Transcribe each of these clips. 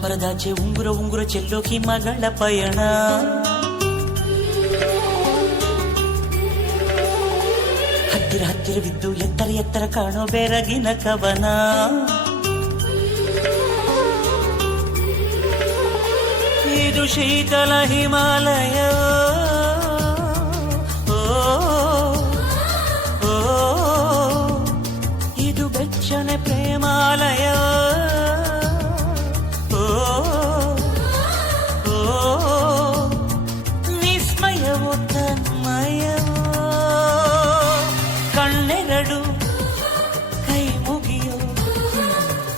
ಅಂಬರದಾಚೆ ಉಂಗುರ ಉಂಗುರ ಚೆಲ್ಲೋಕಿ ಮಗಳ ಪಯಣ. ಹತ್ತಿರ ಹತ್ತಿರವಿದ್ದು ಎತ್ತರ ಎತ್ತರ ಕಾಣೋ ಬೆರಗಿನ ಕವನ. ಇದು ಶೀತಲ ಹಿಮಾಲಯ, ಇದು ಬೆಚ್ಚನೆ ಪ್ರೇಮಾಲಯ. ವಿಸ್ಮಯವೋ ತನ್ಮಯವೋ, ಕಣ್ಣೆರಡು ಕೈ ಮುಗಿಯೋ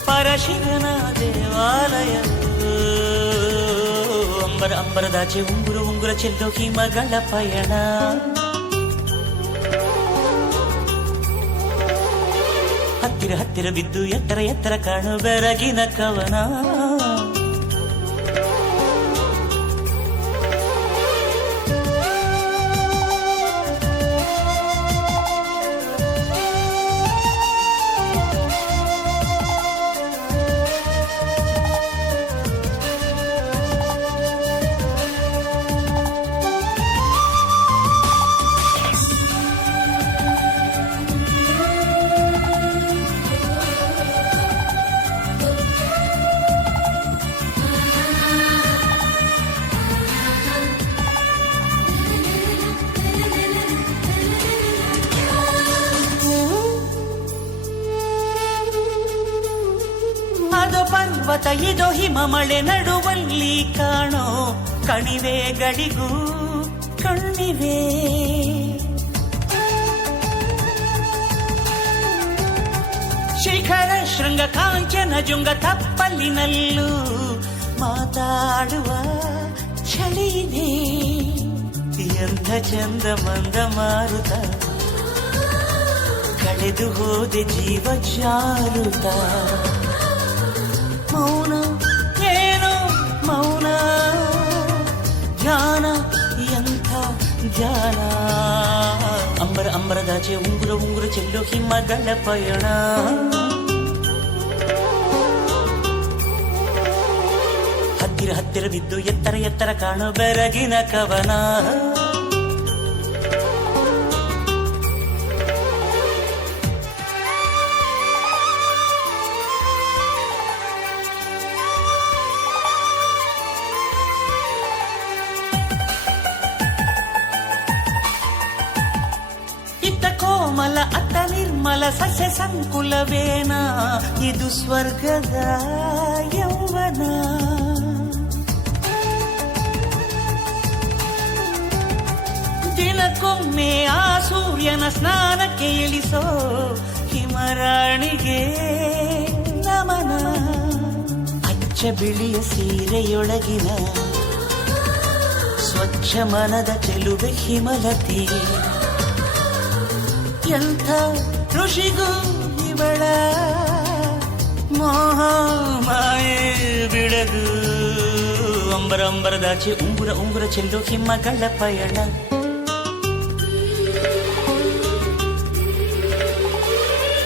ಪರಶಿವನ ದೇವಾಲಯ. ಅಂಬರದಾಚೆ ಉಂಗುರ ಉಂಗುರ ಚೆಲ್ಲೋಕಿ ಮಗಳ ಪಯಣ. ಹತ್ತಿರ ಹತ್ತಿರ ಬಿದ್ದು ಎತ್ತರ ಎತ್ತರ ಕಾಣು ಬೆರಗಿನ ಕವನ. ಪರ್ವತ ಇದು ಹಿಮ ಮಳೆ ನಡುವಲ್ಲಿ ಕಾಣೋ ಕಣಿವೆಗಳಿಗೂ ಕಣ್ಣಿವೆ. ಶಿಖರ ಶೃಂಗ ಕಾಂಚನ ಜುಂಗ ತಪ್ಪಲಿನಲ್ಲೂ ಮಾತಾಡುವ ಚಳಿದೆ. ಎಂಥ ಚಂದ ಮಂದ ಮಾರುತ ಕಳೆದು ಹೋದೆ ಜೀವ ಜಾರುತ. ಮೌನ ಏನೋ ಮೌನ, ಧ್ಯಾನ ಎಂಥ ಧ್ಯಾನ. ಅಂಬರದಾಚೆ ಉಂಗುರ ಉಂಗುರ ಚೆಲ್ಲೋಕಿ ಮಗಳ ಪಯಣ. ಹತ್ತಿರ ಹತ್ತಿರ ಬಿದ್ದು ಎತ್ತರ ಎತ್ತರ ಕಾಣೋ ಬೆರಗಿನ ಕವನ. ಕೋಮಲ ಅತ್ತ ನಿರ್ಮಲ ಸಸ್ಯ ಸಂಕುಲವೇನ, ಇದು ಸ್ವರ್ಗದ ಯೌವನ. ದಿನಕ್ಕೊಮ್ಮೆ ಆ ಸೂರ್ಯನ ಸ್ನಾನಕ್ಕೆ ಇಳಿಸೋ ಹಿಮರಾಣಿಗೆ ನಮನ. ಅಚ್ಚ ಬಿಳಿಯ ಸೀರೆಯೊಳಗಿನ ಸ್ವಚ್ಛ ಮನದ ಚೆಲುವೆ ಹಿಮಲತಿ. ಎಂಥ ಋಷಿಗೂ ಇವಳ ಮೋಹ ಮಾಯೆ ಬಿಡದು. ಅಂಬರದಾಚೆ ಉಂಗುರ ಉಂಗುರ ಚೆಲ್ಲೋಕಿ ಮಗಳ ಪಯಣ.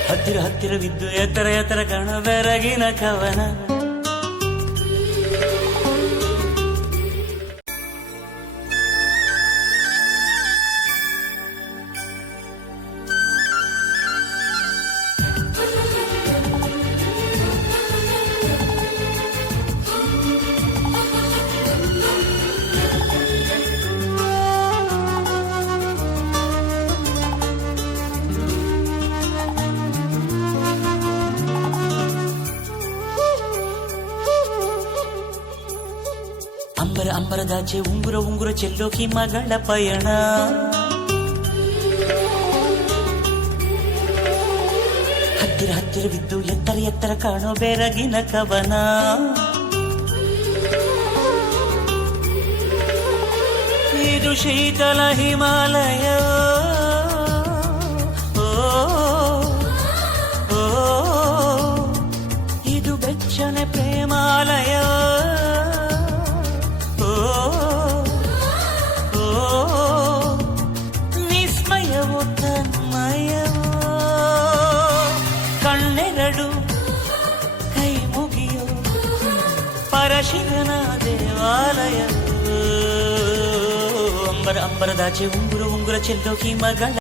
ಹತ್ತಿರ ಹತ್ತಿರವಿದ್ದು ಎತ್ತರ ಎತ್ತರ ಕಾಣ ಬೆರಗಿನ ಕವನ. ಅಂಬರದಾಚೆ ಉಂಗುರ ಉಂಗುರ ಚೆಲ್ಲೋಕಿ ಮಗಳ ಪಯಣ. ಹತ್ತಿರ ಹತ್ತಿರವಿದ್ದು ಎತ್ತರ ಎತ್ತರ ಕಾಣೋ ಬೆರಗಿನ ಕವನ. ಇದು ಶೀತಲ ಹಿಮಾಲಯ, ಇದು ಬೆಚ್ಚನೆ ಪ್ರೇಮಾಲಯ. ವಿಸ್ಮಯವೋ ತನ್ಮಯವೋ, ಕಣ್ಣೆರಡು ಕೈ ಮುಗಿಯೋ ಪರ ಶಿವನ ದೇವಾಲಯ ಅಂಬರ ಅಂಬರದಾಚೆ ಉಂಗುರ ಉಂಗುರ ಚೆಲ್ಲೋಕಿ ಮಗಳ